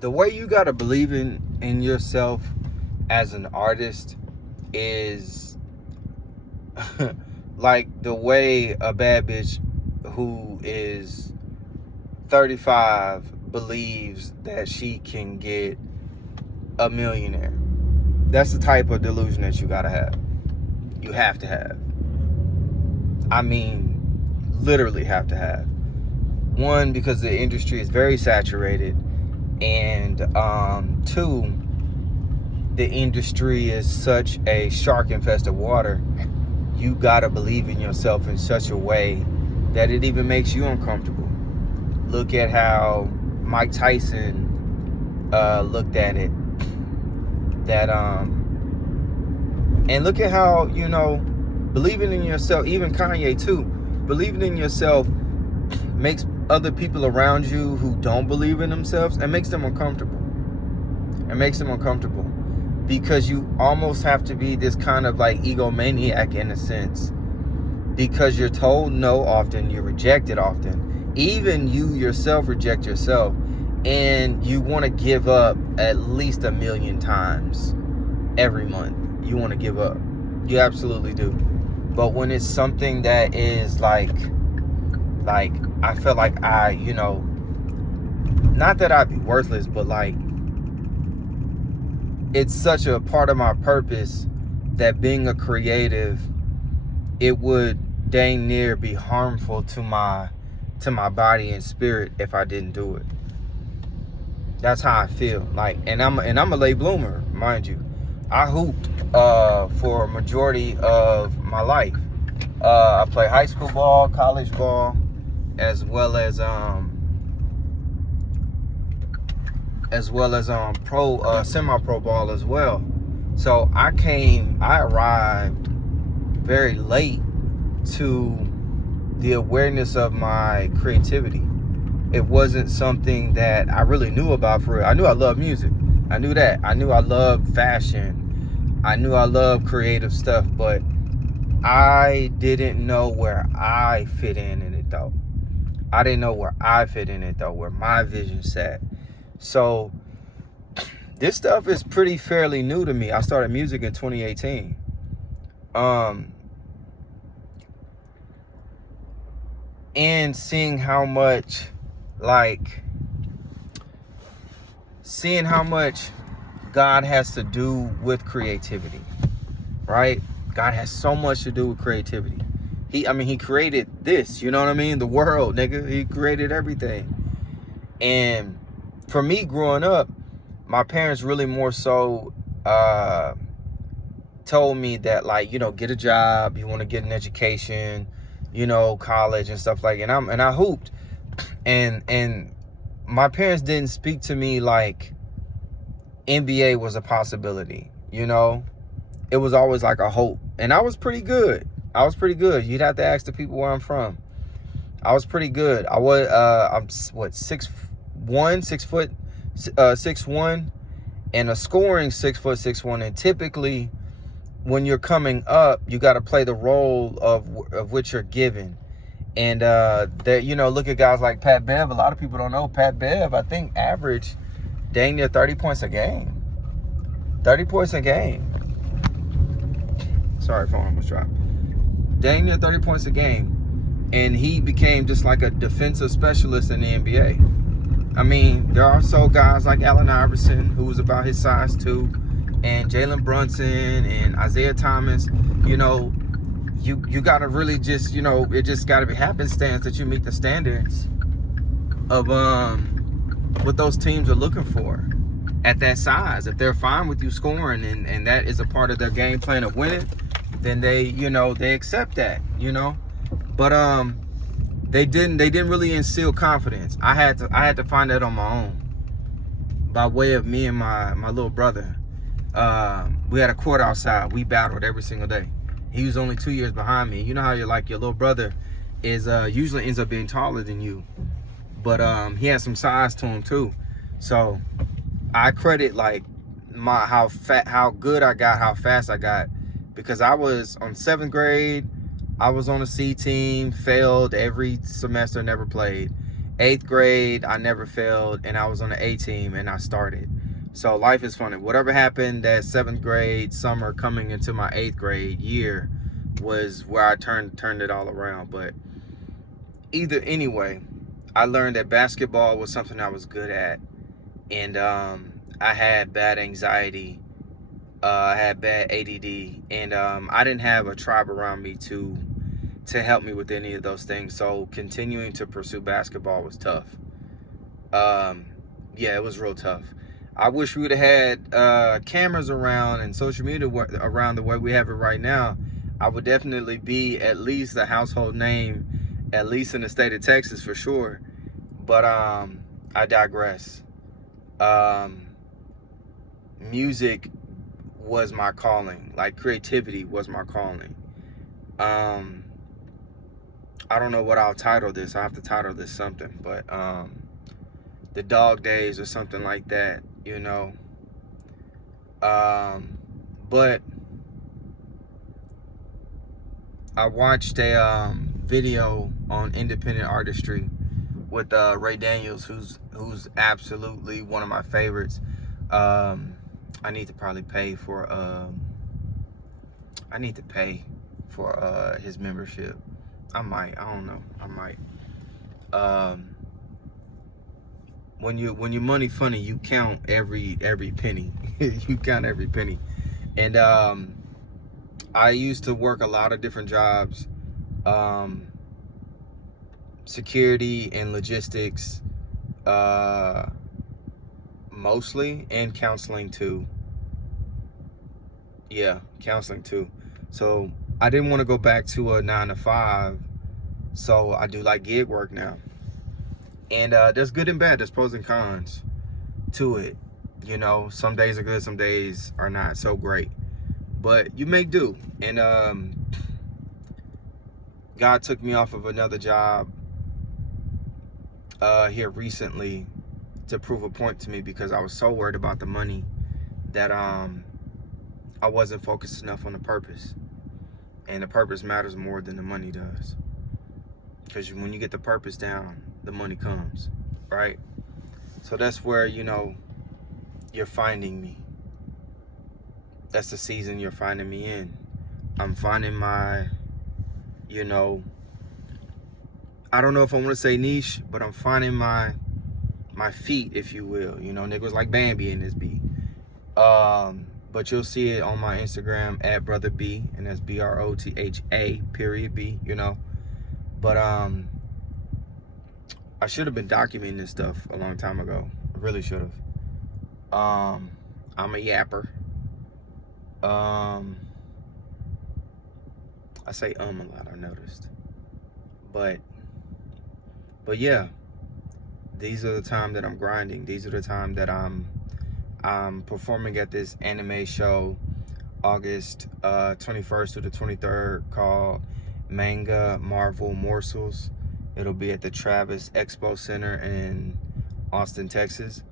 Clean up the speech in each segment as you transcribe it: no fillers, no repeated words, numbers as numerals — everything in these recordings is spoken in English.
the way you gotta believe in yourself as an artist is like the way a bad bitch who is 35 believes that she can get a millionaire. That's the type of delusion that you gotta have. You have to have. I mean, literally have to have. One, because the industry is very saturated, and two, the industry is such a shark-infested water. You gotta believe in yourself in such a way that it even makes you uncomfortable. Look at how Mike Tyson looked at it. And look at how, believing in yourself, even Kanye too, believing in yourself makes other people around you who don't believe in themselves, and makes them uncomfortable. Because you almost have to be this kind of like egomaniac in a sense, because you're told no often, you're rejected often, even you yourself reject yourself, and you want to give up at least 1 million times every month. You want to give up. You absolutely do. But when it's something that is like I feel like not that I'd be worthless, but like it's such a part of my purpose that being a creative, it would dang near be harmful to my body and spirit if I didn't do it. That's how I feel. Like, and I'm a late bloomer, mind you. I hooped for a majority of my life. I played high school ball, college ball, as well as pro semi-pro ball as well. So I arrived very late to the awareness of my creativity. It wasn't something that I really knew about for real. I knew I loved music. I knew that. I knew I loved fashion. I knew I loved creative stuff, but I didn't know where I fit in it though. I didn't know where I fit in it though, where my vision sat. So this stuff is fairly new to me. I started music in 2018. And seeing how much God has to do with creativity, right? God has so much to do with creativity. He created this, you know what I mean? The world, nigga. He created everything. And for me growing up, my parents really more so told me that, like, get a job, you want to get an education, college and stuff like that. And I hooped. And my parents didn't speak to me like NBA was a possibility, It was always like a hope. And I was pretty good. You'd have to ask the people where I'm from. I was pretty good. I'm 6'1", 6'1", and a scoring 6'6'1". And typically, when you're coming up, you got to play the role of which you're given. And look at guys like Pat Bev. A lot of people don't know Pat Bev. I think average dang near 30 points a game. 30 points a game. Sorry, phone almost dropped. Dang near 30 points a game. And he became just like a defensive specialist in the NBA. I mean, there are also guys like Allen Iverson, who was about his size too, and Jalen Brunson and Isaiah Thomas. You got to really just, it just got to be happenstance that you meet the standards of what those teams are looking for at that size. If they're fine with you scoring and that is a part of their game plan of winning, then they accept that, But they didn't really instill confidence. I had to find that on my own by way of me and my little brother. We had a court outside. We battled every single day. He was only 2 years behind me. You know how your little brother is usually ends up being taller than you, but he had some size to him too. So I credit how good I got, how fast I got, because I was on 7th grade. I was on a C team, failed every semester, never played. 8th grade, I never failed, and I was on the A team, and I started. So life is funny. Whatever happened that 7th grade summer coming into my 8th grade year was where I turned it all around. But anyway, I learned that basketball was something I was good at, and I had bad anxiety. I had bad ADD, and I didn't have a tribe around me to help me with any of those things. So continuing to pursue basketball was tough. Yeah, it was real tough. I wish we would have had cameras around and social media around the way we have it right now. I would definitely be at least a household name, at least in the state of Texas for sure. But I digress. Music was my calling. Like, creativity was my calling. I don't know what I'll title this. I have to title this something, but the dog days or something like that, you know. But I watched a video on independent artistry with Ray Daniels, who's absolutely one of my favorites. I need to probably pay for his membership. I don't know. When you money funny, you count every penny. You count every penny. And I used to work a lot of different jobs, security and logistics, mostly, and counseling too. Yeah, counseling too. So I didn't want to go back to a 9 to 5, so I do like gig work now. And there's good and bad. There's pros and cons to it. You know, some days are good, some days are not so great. But you make do. And God took me off of another job here recently to prove a point to me, because I was so worried about the money that I wasn't focused enough on the purpose. And the purpose matters more than the money does. Because when you get the purpose down, the money comes, right? So that's where, you know, you're finding me. That's the season you're finding me in. I'm finding my, you know, I don't know if I want to say niche, but I'm finding my feet, if you will. You know, niggas like Bambi in this beat. But you'll see it on my Instagram at Brotha.B, and that's BROTHA.B, you know. But I should have been documenting this stuff a long time ago. I really should have. I'm a yapper. I say a lot, I noticed. But yeah, these are the time that I'm grinding. These are the time that I'm performing at this anime show August 21st to the 23rd called Manga Marvel Morsels. It'll be at the Travis Expo Center in Austin, Texas.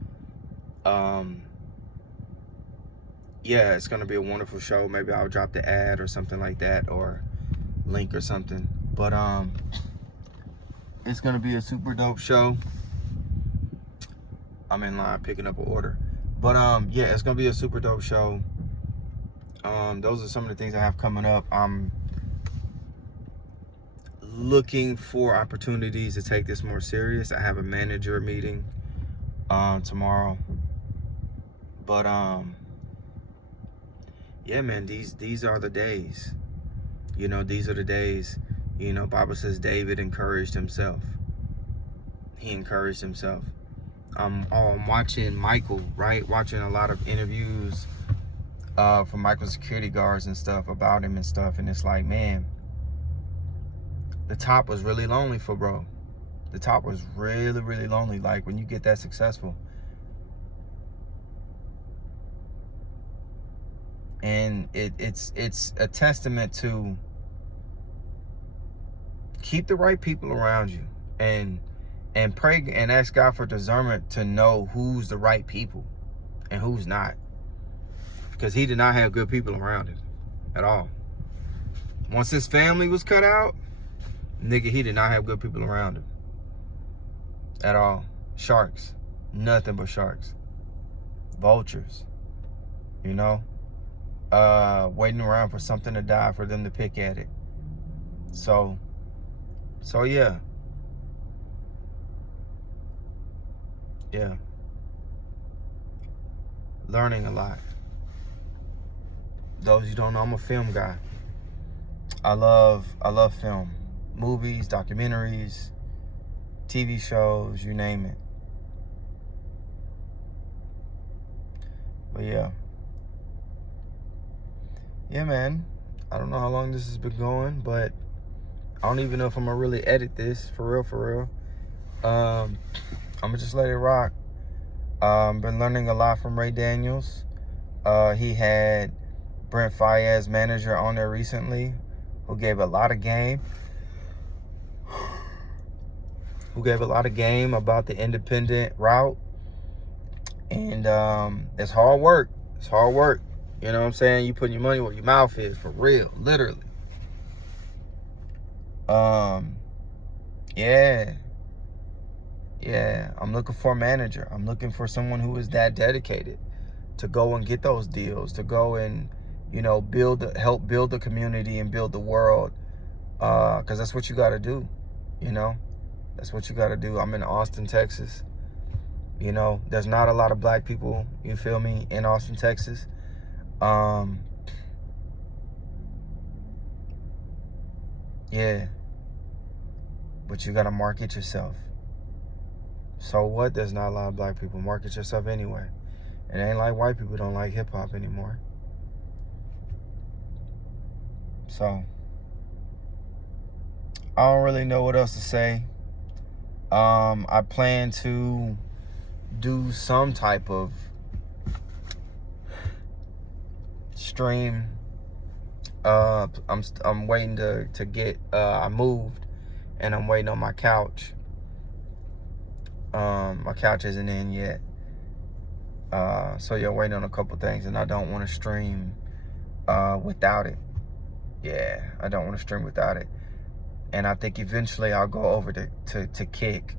Yeah, it's gonna be a wonderful show. Maybe I'll drop the ad or something like that, or link or something. But it's gonna be a super dope show. I'm in line picking up an order. But yeah, it's gonna be a super dope show. Those are some of the things I have coming up. I'm looking for opportunities to take this more serious. I have a manager meeting tomorrow. But yeah, man, these are the days. You know, these are the days. You know, Bible says David encouraged himself. He encouraged himself. I'm watching Michael, right? Watching a lot of interviews from Michael's security guards and stuff about him and stuff. And it's like, man, the top was really lonely for bro. The top was really, really lonely. Like, when you get that successful. And it's a testament to keep the right people around you, and pray and ask God for discernment to know who's the right people and who's not. Because he did not have good people around him at all. Once his family was cut out, nigga, he did not have good people around him. at all. Sharks. Nothing but sharks. Vultures. You know? Waiting around for something to die for them to pick at it. So yeah. Yeah. Learning a lot. Those you don't know, I'm a film guy. I love film. Movies, documentaries, TV shows, you name it. But yeah. Yeah, man. I don't know how long this has been going, but I don't even know if I'm gonna really edit this for real. I'm gonna just let it rock. Been learning a lot from Ray Daniels. He had Brent Faiyaz, manager, on there recently, who gave a lot of game. About the independent route. And it's hard work. It's hard work. You know what I'm saying? You putting your money where your mouth is, for real, literally. Yeah, I'm looking for a manager. I'm looking for someone who is that dedicated to go and get those deals, to go and, you know, help build the community and build the world. Because that's what you got to do, you know? That's what you got to do. I'm in Austin, Texas. You know, there's not a lot of black people, you feel me, in Austin, Texas. Yeah. But you got to market yourself. So what? There's not a lot of black people. Market yourself anyway. It ain't like white people don't like hip-hop anymore. So I don't really know what else to say. I plan to do some type of stream. I'm waiting to get. I moved, and I'm waiting on my couch. My couch isn't in yet. So you're waiting on a couple things, and I don't want to stream without it. Yeah, I don't want to stream without it. And I think eventually I'll go over to Kick.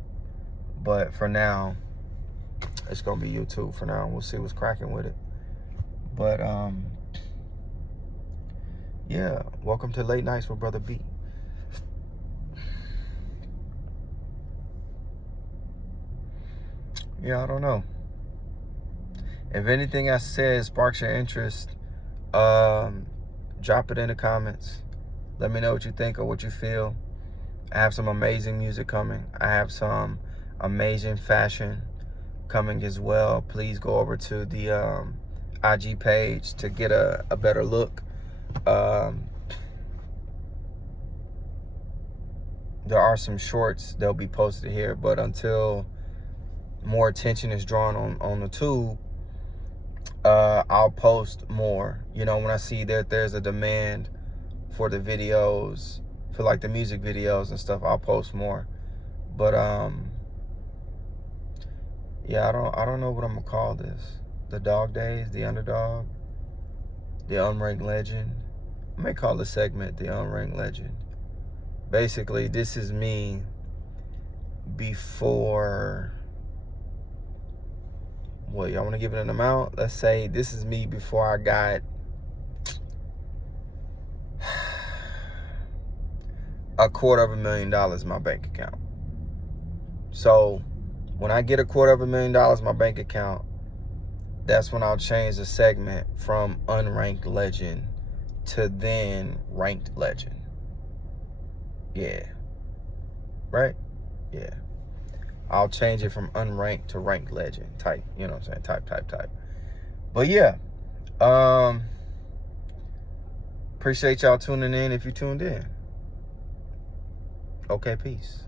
But for now, it's gonna be YouTube for now. We'll see what's cracking with it. But yeah, welcome to Late Nights with Brotha.B. Yeah, I don't know. If anything I said sparks your interest, drop it in the comments. Let me know what you think or what you feel. I have some amazing music coming. I have some amazing fashion coming as well. Please go over to the IG page to get a better look. There are some shorts that'll be posted here, but until more attention is drawn on the tube, I'll post more. You know, when I see that there's a demand for the videos, for like the music videos and stuff, I'll post more. But yeah, I don't know what I'm gonna call this. The Dog Days, the Underdog, the Unranked Legend. I may call the segment the Unranked Legend. Basically, this is me before. What, y'all want to give it an amount? Let's say this is me before I got $250,000 in my bank account. So when I get $250,000 in my bank account, that's when I'll change the segment from Unranked Legend to then Ranked Legend. Yeah. Right? Yeah. I'll change it from unranked to ranked legend type. You know what I'm saying? Type. But yeah. Appreciate y'all tuning in if you tuned in. Okay, peace.